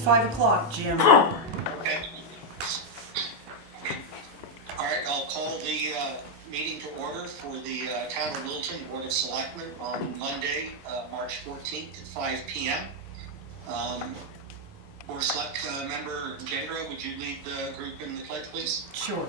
It's 5 o'clock, Jim. Okay. All right, I'll call the meeting to order for the Town of Littleton Board of Selectmen on Monday, March 14th at 5 p.m. Board of Select member Gendro, would you lead the group in the pledge, please? Sure.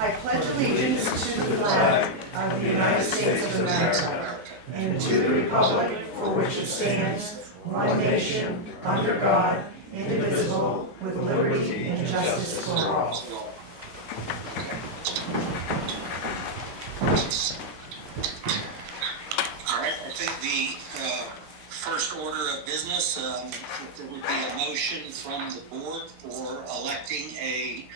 I pledge allegiance to the flag of the United States of America and to the republic for which it stands, one nation, under God, indivisible, with liberty and justice for all. All right, I think the first order of business, there would be a motion from the board for electing a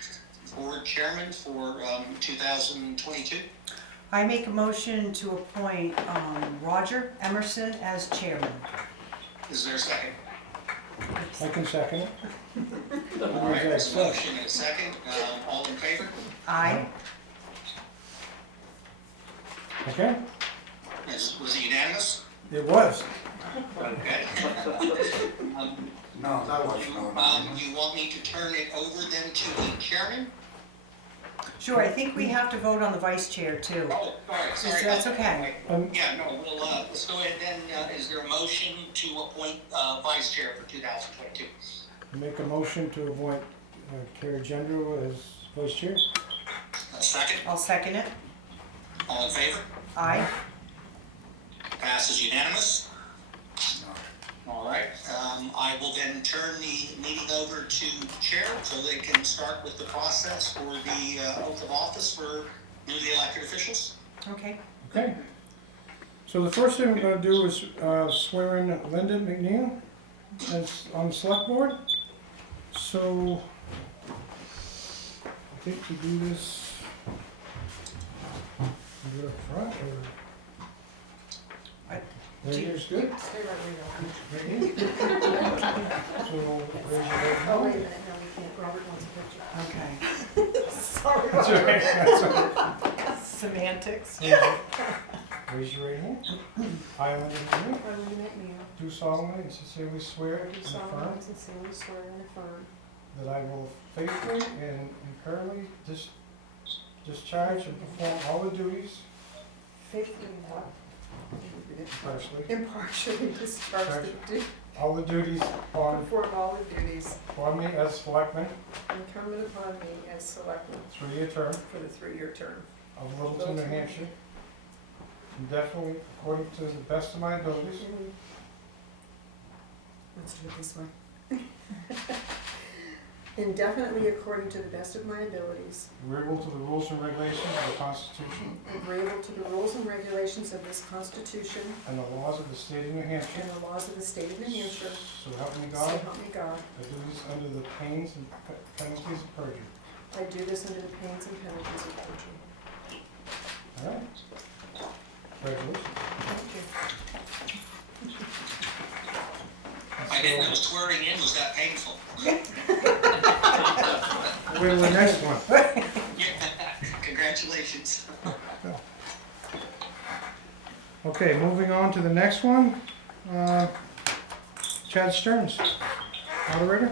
board chairman for 2022. I make a motion to appoint Roger Emerson as chairman. Is there a second? I can second it. All right, there's a motion and a second. All in favor? Aye. Okay? Was it unanimous? It was. Okay. No, that was not. You want me to turn it over then to the chairman? Sure, I think we have to vote on the vice chair too. Oh, sorry. That's okay. Yeah, no, we'll, let's go ahead then. Is there a motion to appoint vice chair for 2022? Make a motion to appoint Carrie Gendro as vice chair. A second? I'll second it. All in favor? Aye. Passes unanimous. All right, I will then turn the meeting over to chair so they can start with the process for the oath of office for newly elected officials. Okay. Okay. So the first thing we're going to do is swear in Linda McNeil as on the select board. So I think to do this, do it up front or right here's good. Stay right where Right here. So raise your right Oh, wait a hand. minute, no, we can't, Robert wants a picture. Okay. Sorry, That's all right. That's all right. Semantics. Raise your right hand. I, Linda McNeil, I, Linda McNeil, do solemnly and sincerely swear do and solemnly affirm and sincerely swear and affirm that I will faithfully and impartially discharge and perform all the duties faithfully what? impartially, Impartially discharge the duties, all the duties upon perform all the duties me as selectman, incumbent upon me as selectman 3-year term for the 3-year term. of Littleton, New Hampshire, indefinitely according to the best of my abilities, Let's do it this way. Indefinitely according to the best of my abilities, agreeable to the rules and regulations of the Constitution agreeable to the rules and regulations of this Constitution and the laws of the state of New Hampshire, and the laws of the state of New Hampshire, so help me so God. help me God. I do this under the pains and penalties of perjury. I do this under the pains and penalties of perjury. All right? Congratulations. Thank you. I didn't know swearing in was that painful. Wait till the next one. Congratulations. Okay, moving on to the next one. Chad Stearns, moderator.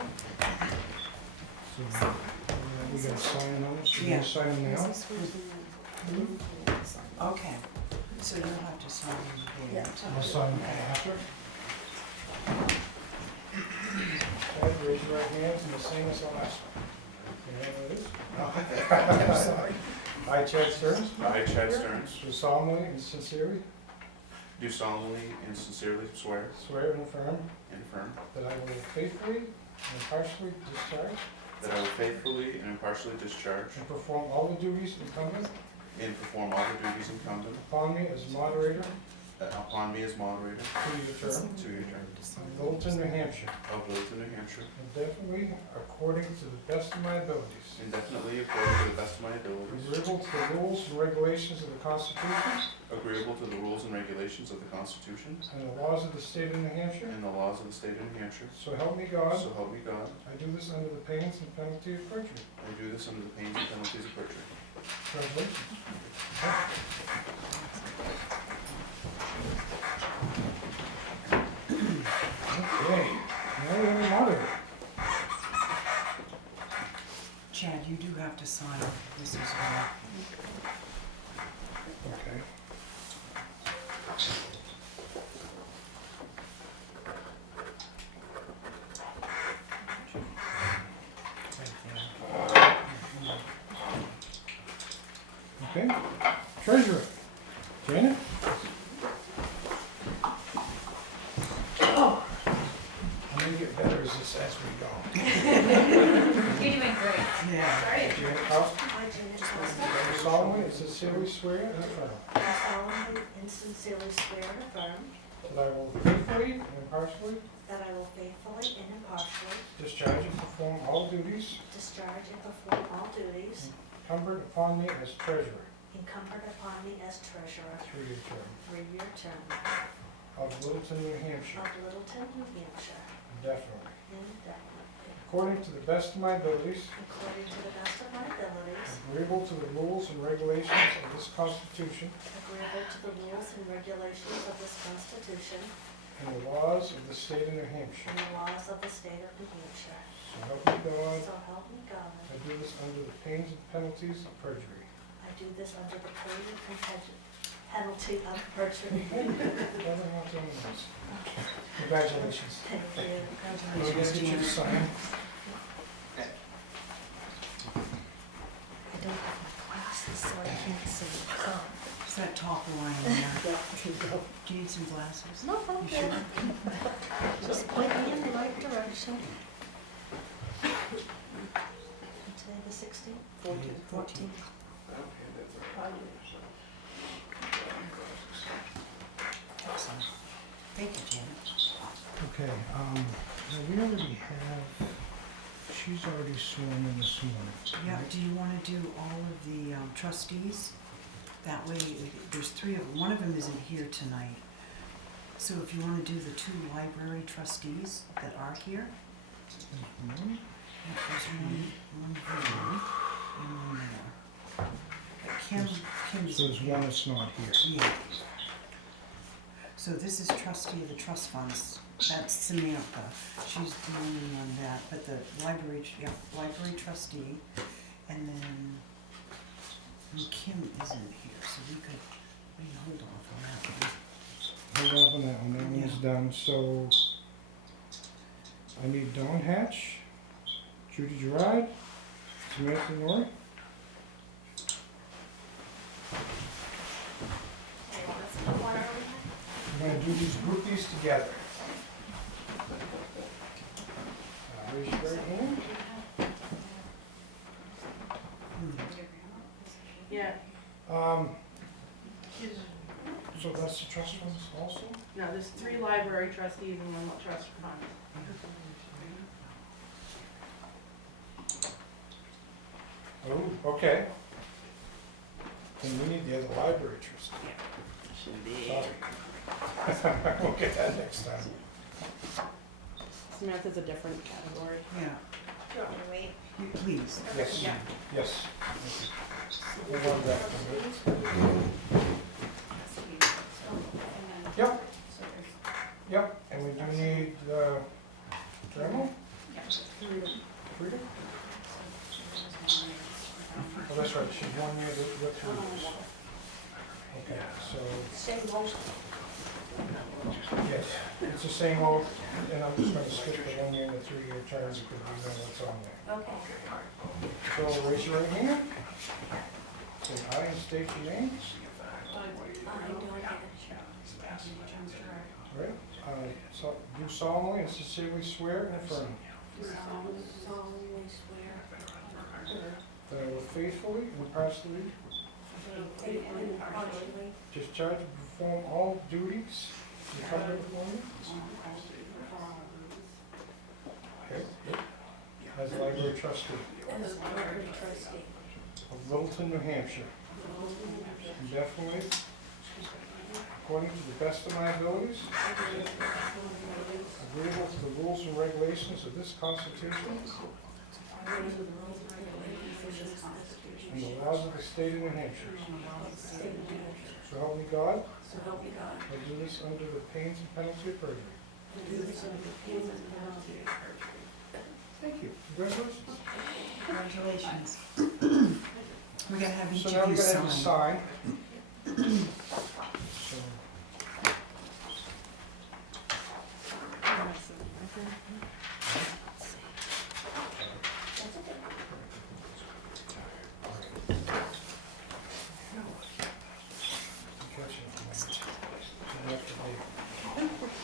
So, we got to sign on this. You Yeah. gonna sign them now? Okay. So you'll have to sign the Yeah. I'll sign them after. Chad, raise your right hands and the same as the last one. You know what it is? Sorry. I, Chad Stearns, I, Chad Stearns, do solemnly and sincerely do solemnly and sincerely swear swear and affirm and affirm that I will faithfully and impartially discharge that I will faithfully and impartially discharge and perform all the duties incumbent and perform all the duties incumbent upon me as moderator upon me as moderator 2-year term 2-year term of Littleton, New Hampshire, of Littleton, New Hampshire, and definitely according to the best of my abilities, indefinitely according to the best of my abilities, agreeable to the rules and regulations of the Constitution agreeable to the rules and regulations of the Constitution and the laws of the state of New Hampshire, and the laws of the state of New Hampshire. so help me God. So help me God. I do this under the pains and penalty of perjury. I do this under the pains and penalties of perjury. Congratulations. to sign this as well. Okay. Okay, treasurer, Janet? I'm gonna get better as we go. You're doing great. Yeah. Janet House, I, Janet Foster, solemnly and sincerely swear and affirm solemnly and sincerely swear and affirm that I will faithfully and impartially that I will faithfully and impartially discharge and perform all duties discharge and perform all duties incumbent upon me as treasurer, incumbent upon me as treasurer, 3-year term, 3-year term, of Littleton, New Hampshire, of Littleton, New Hampshire, indefinitely, indefinitely, according to the best of my abilities, according to the best of my abilities, agreeable to the rules and regulations of this Constitution agreeable to the rules and regulations of this Constitution and the laws of the state of New Hampshire. and the laws of the state of New Hampshire. So help me God. So help me God. I do this under the pains and penalties of perjury. I do this under the pain and penalty of perjury. Never want to lose. Congratulations. Thank you. We'll get you to sign. I don't have my glasses, so I can't see. So, Is that top line in there? yeah, there you go. Do you need some glasses? No, I'm You good. sure? Just point me in the right direction. Today the 16th? 14th. Excellent. Thank you, Janet. Okay, now we already have, she's already sworn in this morning. Yeah, right? do you wanna do all of the trustees? That way, there's 3 of them, one of them isn't here tonight. So if you wanna do the 2 library trustees that are here, Mhm. yeah, there's one here, and one there. But Kim's. So there's one that's not here. Yeah. So this is trustee of the trust funds, that's Samantha, she's the only one that, but the library, library trustee, and then Kim isn't here, so we could hold off on that one. Hold off on that one, that one's done, so I need Dawn Hatch, Judy Gerard, Samantha Norrie. We're gonna do these, group these together. Raise your right hand. Yeah, So that's the trust funds also? no, there's 3 library trustees and 1 trust fund. Oh, okay. Then we need the other library trustee. Sorry. We'll get that next time. Samantha's a different category. Yeah, Do you want me to wait? please. Yes, Yeah. yes. Hold on to that for a bit. Yep, yep, and we do need, Dremel? Frida? Oh, that's right, she's 1 year with 2 years. Okay, so, Same motion. yes, it's the same old, and I'm just gonna skip the 1 year and the 3-year terms because we know what's on there. Okay. So raise your right hand. Say aye and state your name. I don't have. Right? So do solemnly and sincerely swear and affirm Solemnly swear. that I will faithfully and impartially Faithfully and impartially. discharge and perform all duties incumbent upon me. Okay, good. As library trustee As library trustee. of Littleton, New Hampshire, indefinitely, according to the best of my abilities, agreeable to the rules and regulations of this Constitution and the laws of the state of New Hampshire. So help me God. So help me God. I do this under the pains and penalty of perjury. Do this under the pains and penalty of perjury. Thank you. Congratulations. Congratulations. We're gonna have each So of now you we're gonna have you sign. sign. So, catch it. So you have to be-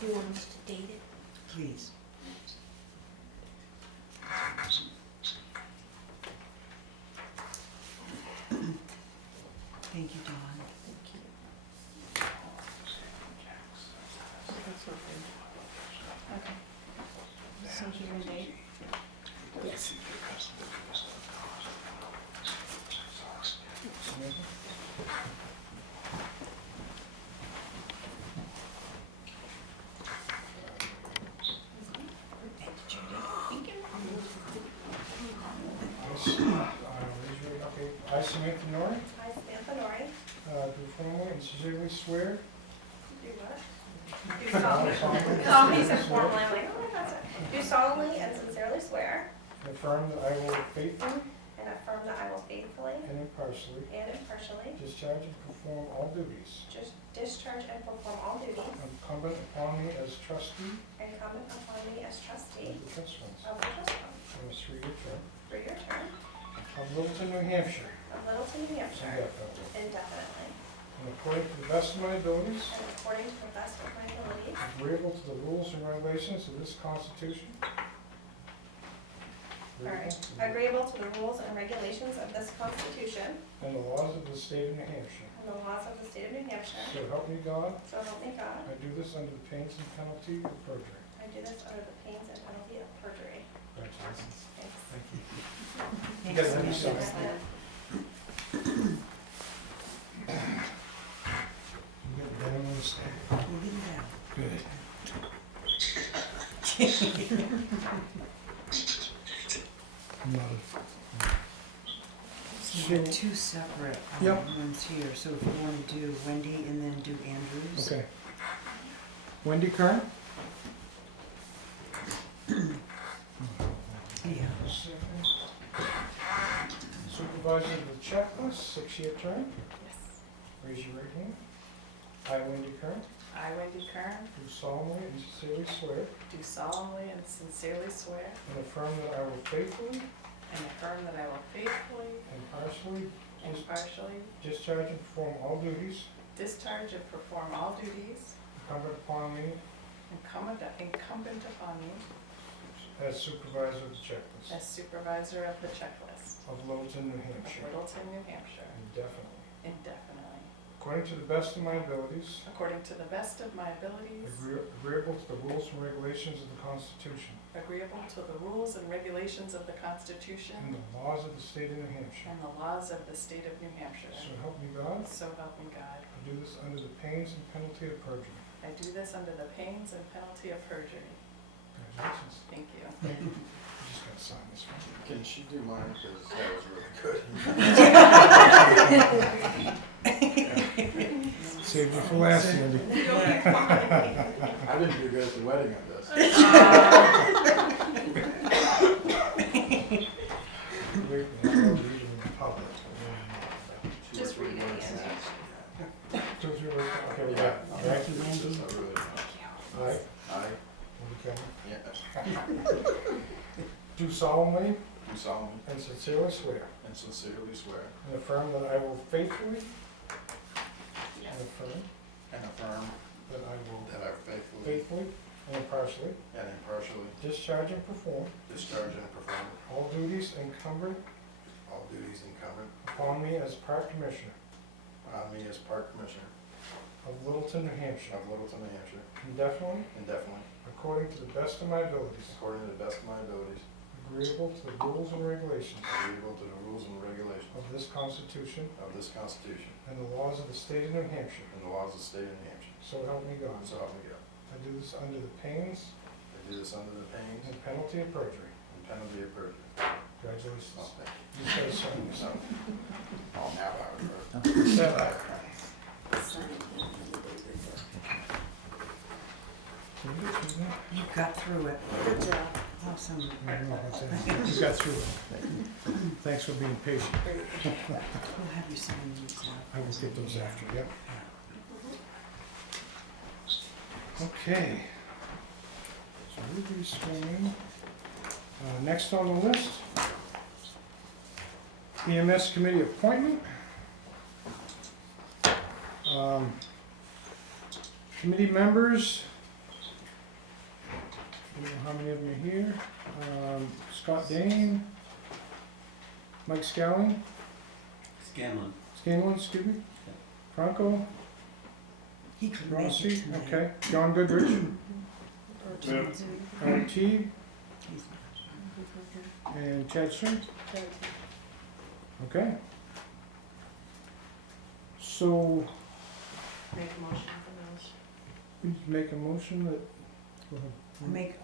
Do you want us to date it? Please. Thank you, Dawn. Okay. So you want to date? Yes. Thank you. Okay, I, Samantha Nori, I, Samantha Nori, do formally and sincerely swear. do what? Do solemnly solemnly, call me so formally, I'm like, oh my gosh. Do solemnly and sincerely swear And affirm that I will faithfully and affirm that I will faithfully and impartially and impartially discharge and perform all duties just discharge and perform all duties incumbent upon me as trustee incumbent upon me as trustee of the trust funds of the trust fund for a 3-year term for your term of Littleton, New Hampshire, of Littleton, New Hampshire, indefinitely. indefinitely, And according to the best of my abilities, and according to the best of my abilities, agreeable to the rules and regulations of this Constitution. agreeable to the rules and regulations of this Constitution And the laws of the state of New Hampshire. and the laws of the state of New Hampshire, So help me God. so help me God. I do this under the pains and penalty of perjury. I do this under the pains and penalty of perjury. Congratulations. Thanks. Thank you. You Thanks, guys have your Samantha. sign. You got the name on the stamp. We'll get it out. Good. So we have two separate Yep. ones here, so if you want to do Wendy and then do Andrews. Okay. Wendy Kern? Yeah. Supervisor of the checklist, 6-year term. Yes. Raise your right hand. I, Wendy Kern, I, Wendy Kern, do solemnly and sincerely swear do solemnly and sincerely swear and affirm that I will faithfully, and affirm that I will faithfully, impartially impartially discharge and perform all duties discharge and perform all duties incumbent upon me incumbent upon me as supervisor of the checklist as supervisor of the checklist of Littleton, New of Hampshire, Littleton, New Hampshire, indefinitely. indefinitely, According to the best of my abilities, according to the best of my abilities, agreeable to the rules and regulations of the Constitution agreeable to the rules and regulations of the Constitution and the laws of the state of New Hampshire. and the laws of the state of New Hampshire. So help me God. So help me God. I do this under the pains and penalty of perjury. I do this under the pains and penalty of perjury. Congratulations. Thank you. You just gotta sign this one. Can she do mine, because that was really good. Saved you for last, Andy. I didn't do good at the wedding on this. Just read it, Andy. Okay, we got, all right? Thank you, Wendy. I really All right, I, Wendy Kern. yeah, Do solemnly do solemnly and sincerely swear and sincerely swear and affirm that I will faithfully and affirm and affirm that I will that I faithfully faithfully and impartially and impartially discharge and perform discharge and perform all duties incumbent all duties incumbent upon me as park commissioner on me as park commissioner of Littleton, New Hampshire, of Littleton, New Hampshire, indefinitely, indefinitely, according to the best of my abilities, according to the best of my abilities, agreeable to the rules and regulations agreeable to the rules and regulations of this Constitution of this Constitution and the laws of the state of New Hampshire. and the laws of the state of New Hampshire. So help me God. So help me God. I do this under the pains I do this under the pains and penalty of perjury. and penalty of perjury. Congratulations. Oh, thank you. You guys signed this up. Oh, now I remember. Yeah. You got through it. Good job. Awesome. You got through it. Thanks for being patient. We'll have you sign these now. I will get those after, yep. Okay. So we'll be swimming. Next on the list, EMS committee appointment. Committee members, I don't know how many of them are here. Scott Dane, Mike Scowling, Scanlon, excuse me, Franco, He could make it Rossi, tonight. okay, John Goodrich, Teague, He's and Chad Stern. Okay. So, Make a motion for those. we make a motion that, go ahead.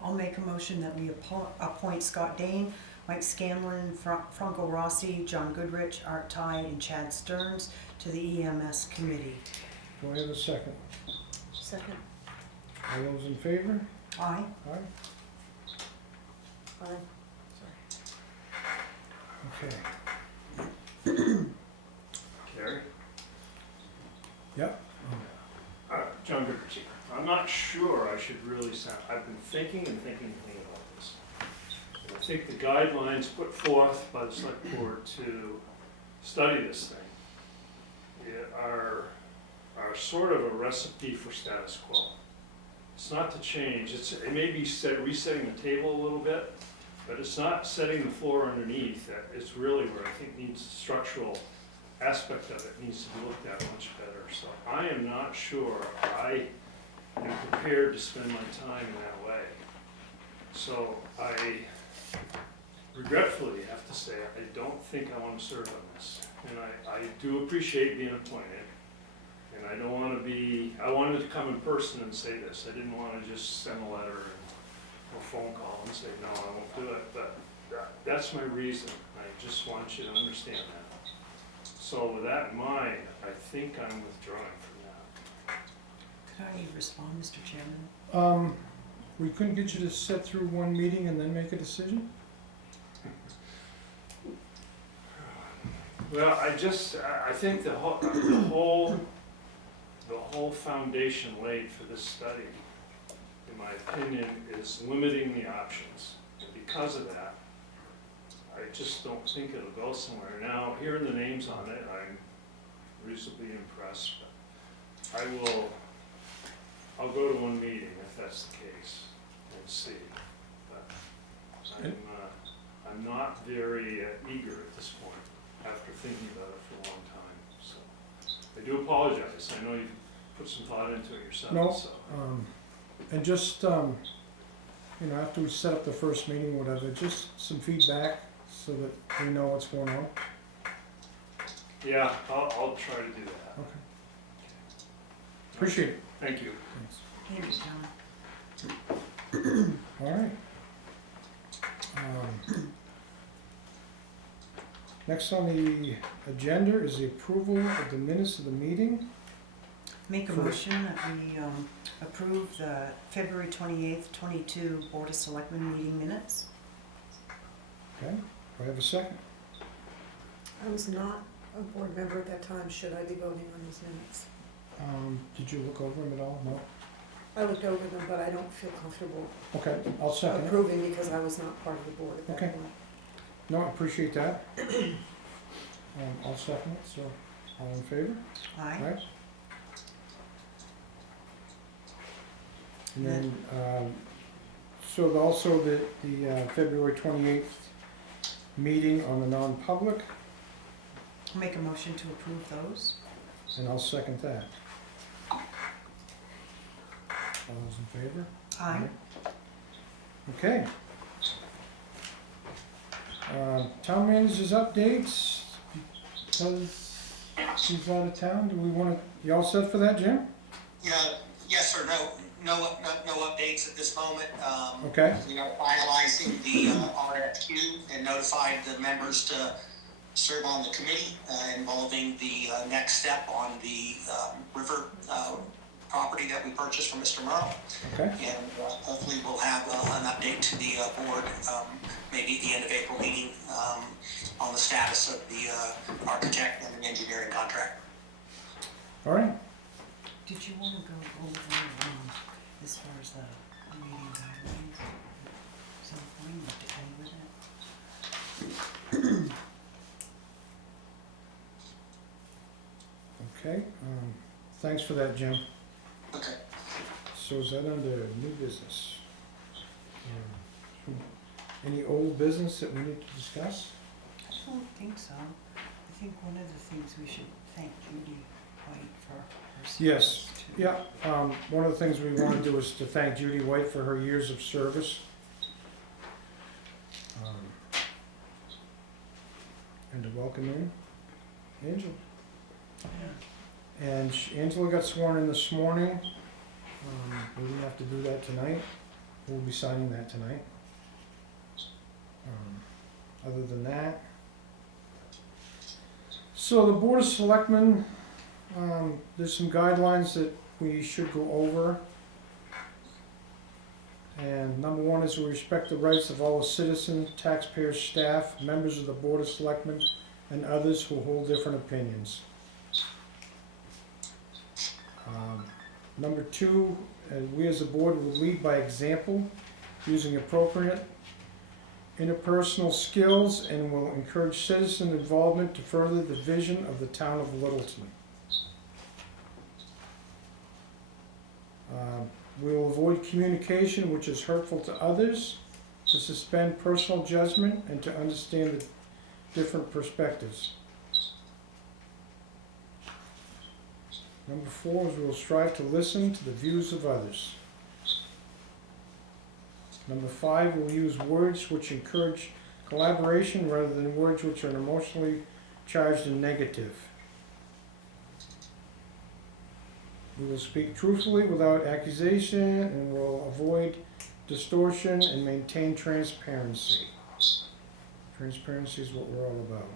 I'll make a motion that we appoint Scott Dane, Mike Scanlon, Franco Rossi, John Goodrich, Art Ty, and Chad Stearns to the EMS committee. Do I have a second? Second. All those in favor? Aye. Aye. Aye. Okay. Gary? Yep. John Goodrich here. I'm not sure I should really sound, I've been thinking about this. And I think the guidelines put forth by the select board to study this thing are sort of a recipe for status quo. It's not to change, it may be resetting the table a little bit, but it's not setting the floor underneath. It's really where I think needs the structural aspect of it needs to be looked at much better. So I am not sure I am prepared to spend my time in that way. So I regretfully have to say, I don't think I want to serve on this. And I do appreciate being appointed. And I don't want to be, I wanted to come in person and say this. I didn't want to just send a letter or a phone call and say, no, I won't do it. But that's my reason. I just want you to understand that. So with that in mind, I think I'm withdrawing from that. Could I respond, Mr. Chairman? We couldn't get you to sit through one meeting and then make a decision? Well, I think the whole foundation laid for this study, in my opinion, is limiting the options. And because of that, I just don't think it'll go somewhere. Now, hearing the names on it, I'm reasonably impressed, but I'll go to one meeting if that's the case and see. But I'm not very eager at this point after thinking about it for a long time. So I do apologize. I know you've put some thought into it yourself. No, So. and just, after we set up the first meeting, whatever, just some feedback so that we know what's going on. Yeah, I'll try to do that. Okay. Appreciate it. Thank you. Thanks. Here, John. All right. Next on the agenda is the approval of the minutes of the meeting. Make a motion that we approve the February 28th, 22 Board of Selectmen meeting minutes. Okay, do I have a second? I was not a board member at that time. Should I be voting on these minutes? Did you look over them at all? No? I looked over them, but I don't feel comfortable Okay, I'll second it. approving because I was not part of the board at that Okay. point. No, I appreciate that. I'll second it, so all in favor? Aye. Right? And then, so also the February 28th meeting on the non-public, Make a motion to approve those. and I'll second that. All those in favor? Aye. Okay. Town manager's updates, because she's out of town, do we wanna, you all set for that, Jim? Yeah, yes or no, no updates at this moment. Okay. We are finalizing the RFQ and notified the members to serve on the committee involving the next step on the river property that we purchased from Mr. Merle. Okay. And hopefully we'll have an update to the board maybe at the end of April meeting on the status of the architect and the engineering contract. All right. Did you wanna go over, as far as the meeting guidelines? So, we need to end with it. Okay. Thanks for that, Jim. Okay. So is that under new business? Any old business that we need to discuss? I don't think so. I think one of the things we should thank Judy White for her service. Yes. too. Yeah, one of the things we want to do is to thank Judy White for her years of service. And to welcome in Angela. And Angela got sworn in this morning. We didn't have to do that tonight. We'll be signing that tonight. Other than that. So the Board of Selectmen, there's some guidelines that we should go over. And number one is we respect the rights of all citizens, taxpayers, staff, members of the Board of Selectmen, and others who hold different opinions. Number two, we as a board will lead by example, using appropriate interpersonal skills, and will encourage citizen involvement to further the vision of the town of Littleton. We will avoid communication which is hurtful to others, to suspend personal judgment, and to understand the different perspectives. Number four is we will strive to listen to the views of others. Number five, we'll use words which encourage collaboration rather than words which are emotionally charged and negative. We will speak truthfully without accusation, and will avoid distortion and maintain transparency. Transparency is what we're all about.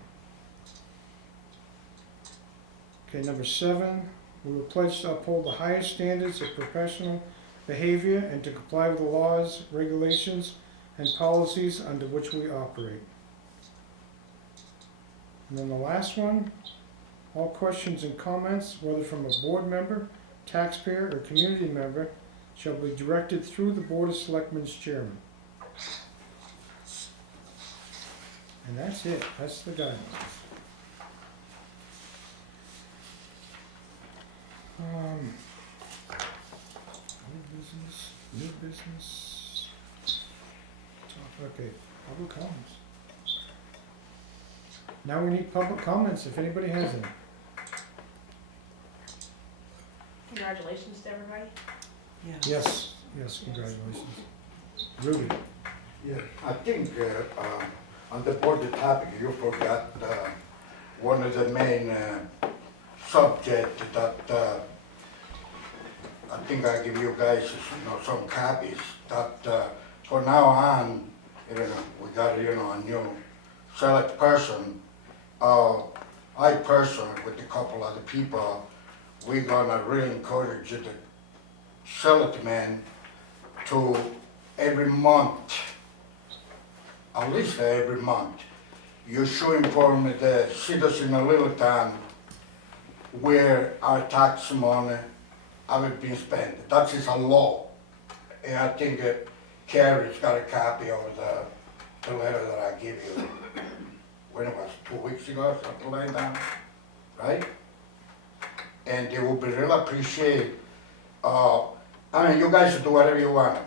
Okay, number seven, we will pledge to uphold the highest standards of professional behavior and to comply with the laws, regulations, and policies under which we operate. And then the last one, all questions and comments, whether from a board member, taxpayer, or community member, shall be directed through the Board of Selectmen's chairman. And that's it. That's the guidelines. New business. Okay, public comments. Now we need public comments if anybody has any. Congratulations to everybody. Yeah. Yes, congratulations. Ruby. Yeah, I think on the board topic, you forgot one of the main subject that I think I give you guys, some copies that from now on, we got, a new select person. I personally, with a couple other people, we're gonna really encourage the selectmen to every month, at least every month, you should inform the citizen of Littleton where our tax money have been spent. That is a law. And I think Carrie's got a copy of the letter that I gave you, when it was 2 weeks ago, something like that, right? And they will be really appreciate, you guys do whatever you want.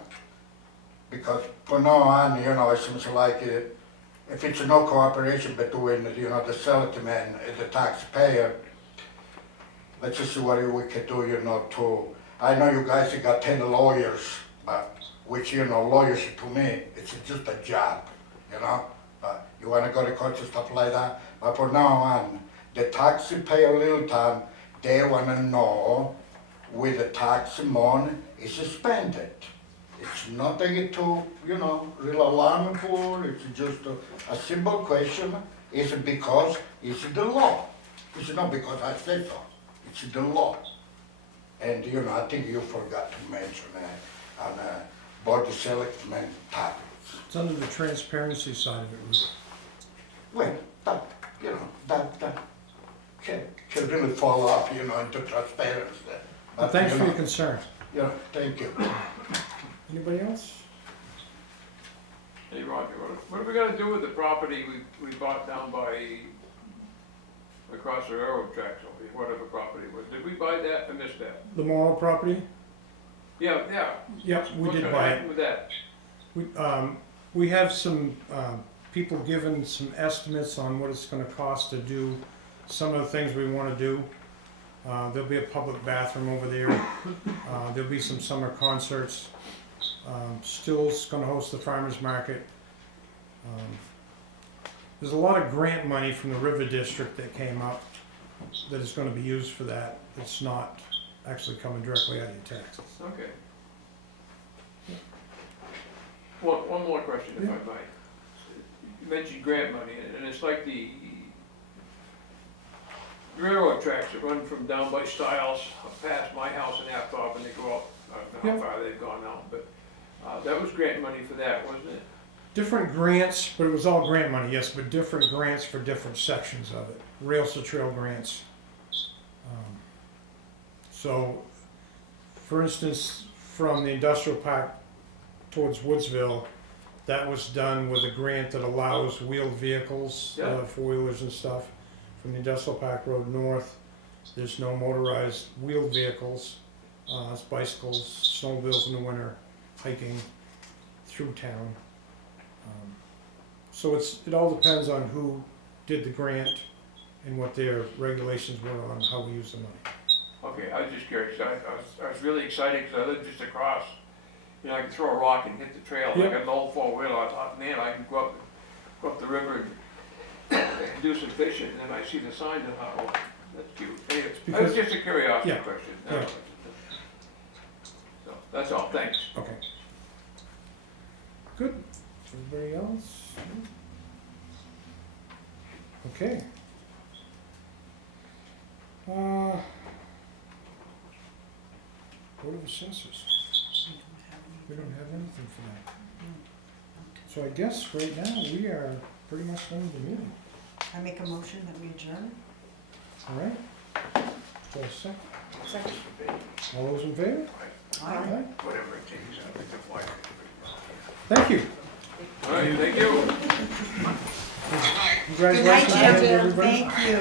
Because from now on, it seems like if it's no cooperation between, the selectmen and the taxpayer, let's just see what we can do, to, I know you guys have got 10 lawyers, but which, lawyers to me, it's just a job, but you wanna go to court and stuff like that, but from now on, the taxpayer Littleton, they wanna know where the tax money is spent. nothing to, real alarming for, it's just a simple question. It's because it's the law. It's not because I said so, it's the law. And, I think you forgot to mention on Board of Selectmen topics. It's under the transparency side of it, Rudy. Well, that can really fall off, into transparency. But thanks for your concern. Thank you. Anybody else? Hey Roger, what are we gonna do with the property we bought down by, across the railroad tracks over here, whatever property it was? Did we buy that or miss that? The Morrow property? Yeah. Yep, we did buy it. What's gonna happen with that? We have some people giving some estimates on what it's gonna cost to do some of the things we wanna do. There'll be a public bathroom over there. There'll be some summer concerts. Still's gonna host the farmer's market. There's a lot of grant money from the River District that came up that is gonna be used for that. It's not actually coming directly out of your taxes. Okay. One more question, if I might. You mentioned grant money, and it's like the railroad tracks that run from down by Stiles, past my house in Aptop, and they go up, I don't know how far they've gone now, but that was grant money for that, wasn't it? Different grants, but it was all grant money, yes, but different grants for different sections of it. Rails to Trail grants. So, for instance, from the industrial park towards Woodsville, that was done with a grant that allows wheeled vehicles, four-wheelers and stuff. From the industrial park road north, there's no motorized wheeled vehicles. It's bicycles, snowmobiles in the winter, hiking through town. So it all depends on who did the grant and what their regulations were on how we use the money. Okay, I was just curious. I was really excited because I live just across. I could throw a rock and hit the trail. Yep. I got an old four-wheeler. I thought, man, I can go up the river and do some fishing. And then I see the sign and I thought, oh, that's cute. Anyway, it was just a curiosity question. Yeah. So that's all. Thanks. Okay. Good. Anybody else? Okay. Board of Assessors. We don't have anything for that. So I guess right now we are pretty much done with the meeting. I make a motion that we adjourn. All right? So a second. Second. All those in favor? Aye. Whatever it takes. I think the flag. Thank you. All right, thank you. Congratulations, Jim. everybody. Thank you.